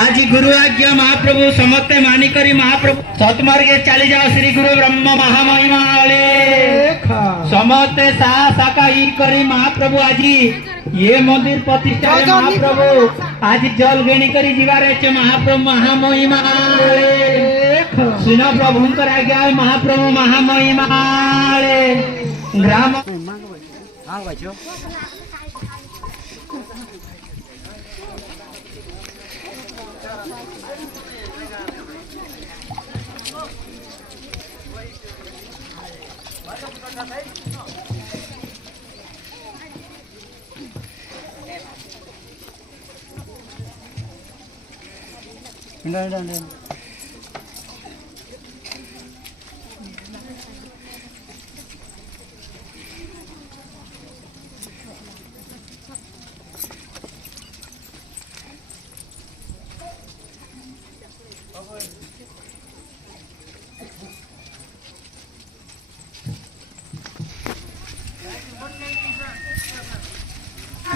आज गुरु आज्ञा महाप्रभु समस्त मानिकरी महाप्रभु सतमार्गे चली जाओ श्री गुरु ब्रह्म महामहिमा समस्ते साका करी महाप्रभु आज ये मंदिर प्रतिष्ठा महाप्रभु आज जल गेणी करी जीवारे महाप्रभु महामहिमा सुन प्रभु आज्ञा महाप्रभु महामहिमा ग्राम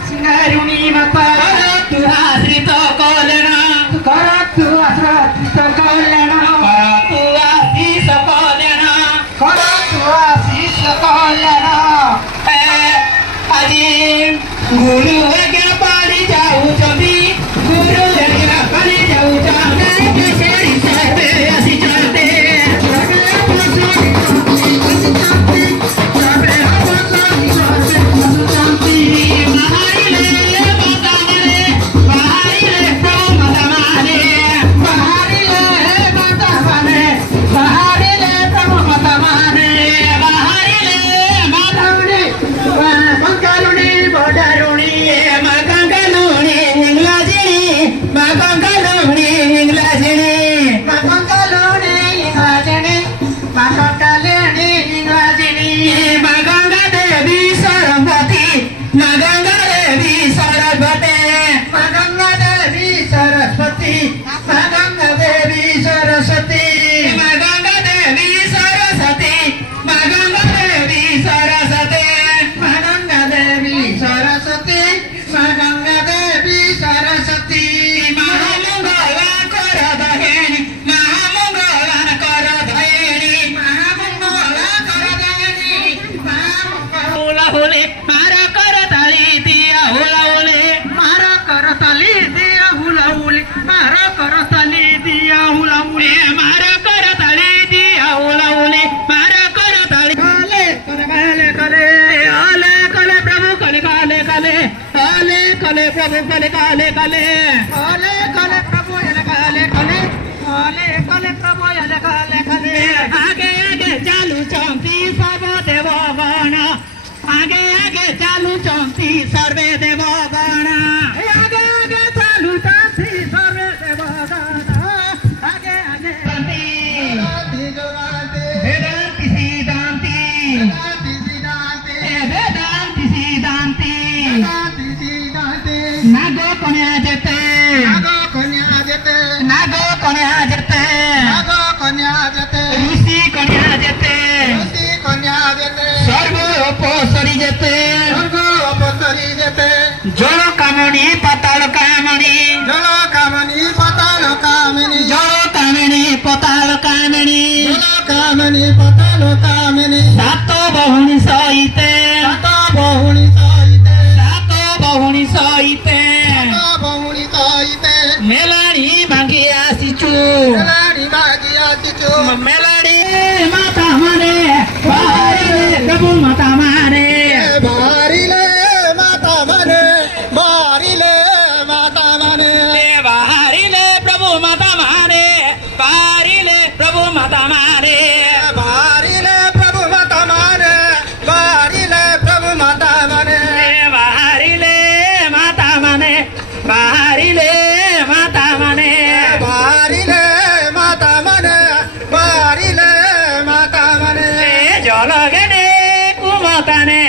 Singaruni mata tu asrit kolena karatu asrit kolena karatu asis kolena aji guru agya pari jau chabi guru agya pari jau chabi kesari sarve asi chate हुला हुले मारा करताली दिया हुला हुले मारा करताली दिया हुला हुले मारा करताली दिया हुला हुले मारा करताली दिया हुला हुले मारा करताली काले काले काले आले काले प्रभु काले काले काले आले काले प्रभु काले काले काले आले काले प्रभु काले काले आले काले प्रभु काले काले आगे आगे चालू चौंती सब देवगण आगे आगे चालू चौंती सर्वे देवगण आगे आगे चालू चौंती सर्वे देवगण आगे आगे वेदांति सिद्धांति वेदांति सिद्धांति नागो कन्या जेते नागो कन्या जेते ऋषि कन्या जेते सर्वोपसरी जेते जल कामणी पाताल कामणी जल कामणी पाताल कामणी सात बहुणी सहिते मेलाणी मागी आसीचु मेलाणी माता मारे प्रभु माता मारे बारिले माता मने बारिले माता मने बाहरिले प्रभु माता मारे बाहरिले प्रभु माता मारे बारिले प्रभु माता मने बारिले प्रभु माता मने बाहरिले माता माने बाहरिले माता माने बारिले माता मने बारिले माता मने जलगेने कुमताने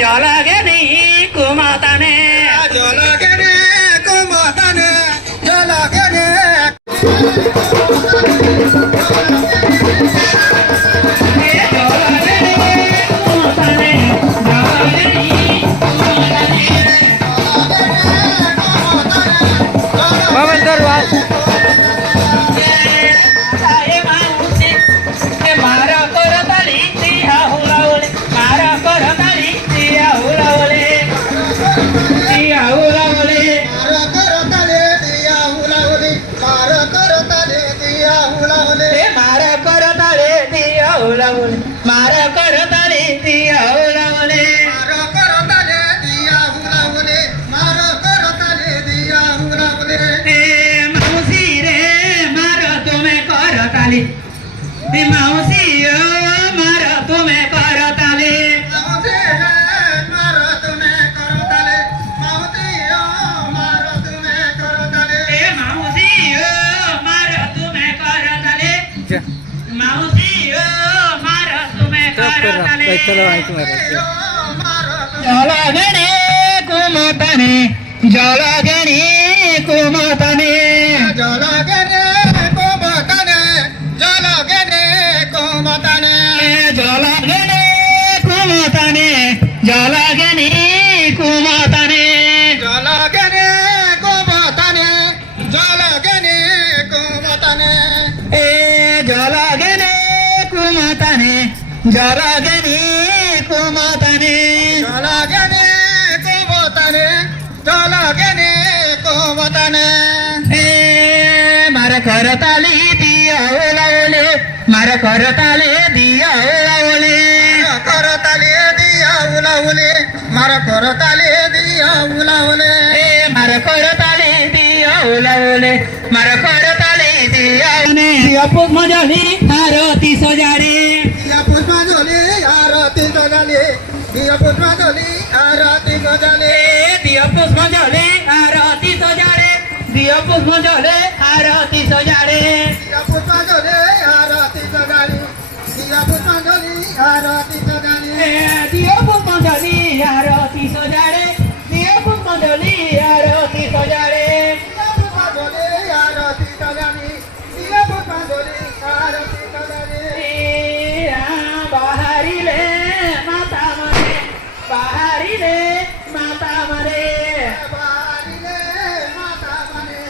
जलगेने कुमताने जलगने कुमतने जलगने मारा करताली दिया हुलावले मारा करताली दिया हुलावले दिया हुलावले करतले दिया हुलावली करतले दिया हुलावले मारा करताले दिया हुलावले मारा करताली दिया हुलावले करतले दिया हुलावले करतले दिया हुलावले मावसी रे मारा तुम्हें करताली मावसी मारा तुम्हें करताली मारो तुम्हें करतले मावती मारो तुम्हें करतले मावसी मारा तुम्हें करताली मावसी मारा तुम्हें करताली जलगणे कुमतने जलगणे कुमतने जलगने कुमतने जलगने कुमतने जलगणे कुमतने जलगणे कुमतने जलगने कुमतने जलगने कुमतने ए जलगणे कुमतने जलगणे कुमतने जलगने कुमतने जलगने कुमतने ए मारा करताली दिया ओलावले मारा करताले दिया ओलावले करतले दिया हुलावले मारा करतले दिया हुलावले ए मारा करताले दिया ओलावले मारा करताले दिया दिया पुष्प मजाली आरती सजारे दिया पुष्पांजली आरती सजाले दिया पुष्पांजली आरती सजाले दिया पुष्प मजाले आरती सजारे दिया पुष्प मजाले आरती सजारे दिया पुष्पांजली आरती सजाले दिया पुष्पांजली आरती सजाले दिया पुष्प मजाली आरती सजारे दिया पुष्प मजाली आरती सजारे दिया पुष्पांजली आरती सजाले दिया पुष्पांजली आरती सजाले बाहरिले माता मरे बाहरिले माता मरे बारिले माता मने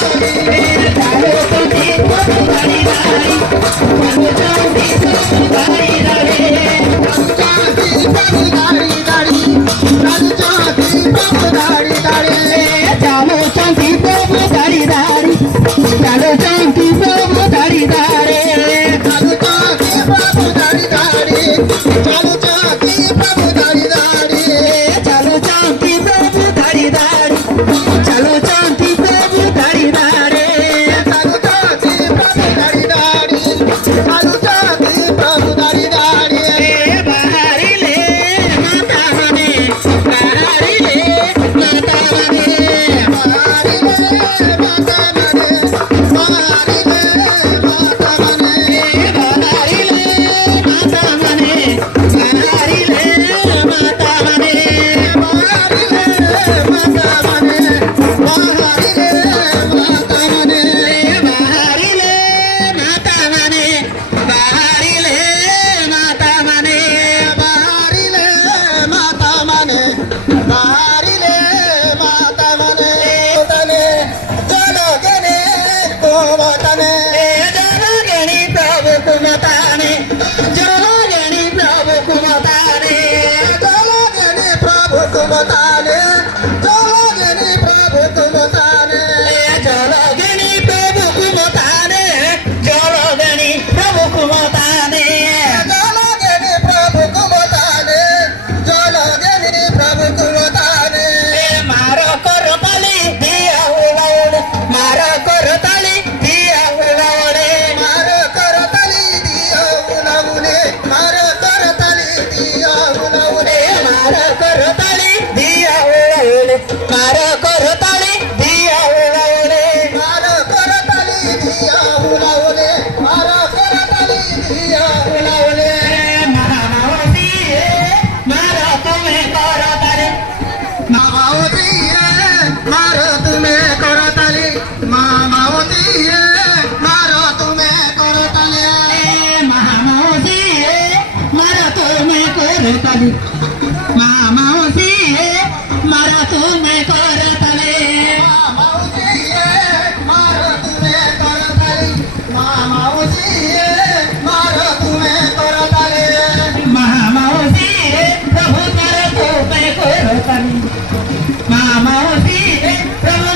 चालो चौकी प्रभु धारी धारी चालो चौकी प्रभु धारी धारी चालो चौकी प्रभु धारी धारी चालो चौकी प्रभु धारी धारी चालो चौकी प्रभु धारी धारी चालो चौकी प्रभु धारी धारी बाहरी ले माता मने बाहरी ले माता मने बाहरी ले माता मने बाहरी ले माता मने बाहरी ले माता मने बाहरी ले माता मने बाहरी ले माता मने बाहरी ले माता मने बाहरी ले माता मने बाहरी ले माता मने बाहरी ले माता मने बाहरी ले माता मने तने चलो गने कोमतने चलो गणी प्रभु कुमताने चलो गणी प्रभु कुमताने चलो गणी प्रभु कुमताने चलो गणी प्रभु कुमताने चलो गणी प्रभु कुमताने चलो गणी प्रभु कुमताने चलो गणी प्रभु कुमताने चलो गणी प्रभु कुमताने मारो करो ताली दिया उलावड़े मारो करो ताली दिया उलावड़े मारो करो ताली दिया उलावड़े मारो करो ताली दिया उलावड़े मारो करो ताली दिया उलावड़े मारो करो ताली दिया उलावड़े मारो करो ताली दिया उलावड़े मारो करो ताली दिया उलावड़े महामावती मारो तुम्हें करो ताली मामावती मारो तुम्हें करो ताली मामावती मारो तुम्हें करो ताली महामावती मारो तुम्हें करो ताली मामावती मारो तुम्हें करो ताली मामावती मारो तुम्हें करो ताली मामावती मारो तुम्हें करो ताली महामावती प्रभु मारो तुम्हें करो ताली मामावती प्रभु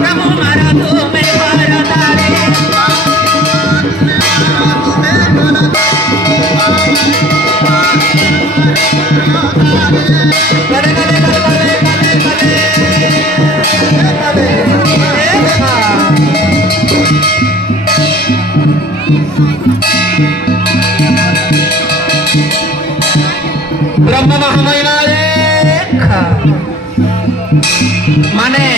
प्रभु मारा तुम्हें करताले करे करे करे करे करे ब्रह्म महामहिमा देखा माने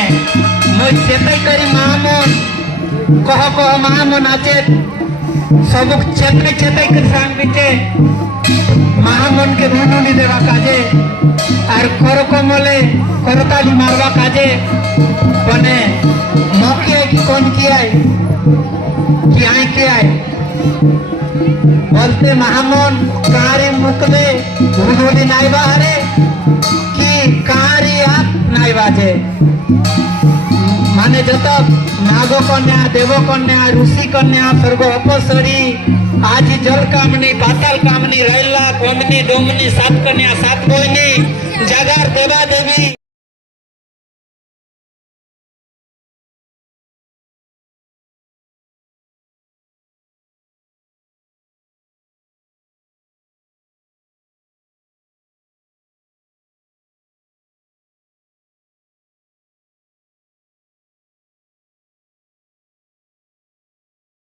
मुझ चेतई करी महामन कह कह महामन आचे सब चेतई चेतई कर सांग बिचे महामन के धनुनी देवा काजे और कर कमले करताली मारवा काजे बने मौके की कौन किया है बोलते महामन कारी मुकले धनुनी नाई बाहरे कि कारी आप नाई बाजे माने जत नाग कन्या देव कन्या ऋषि कन्या स्वर्ग अपसरी आज जल कामनी पाताल कामनी रैला कोमनी डोमनी सात कन्या सात बोहिनी जागार देवा देवी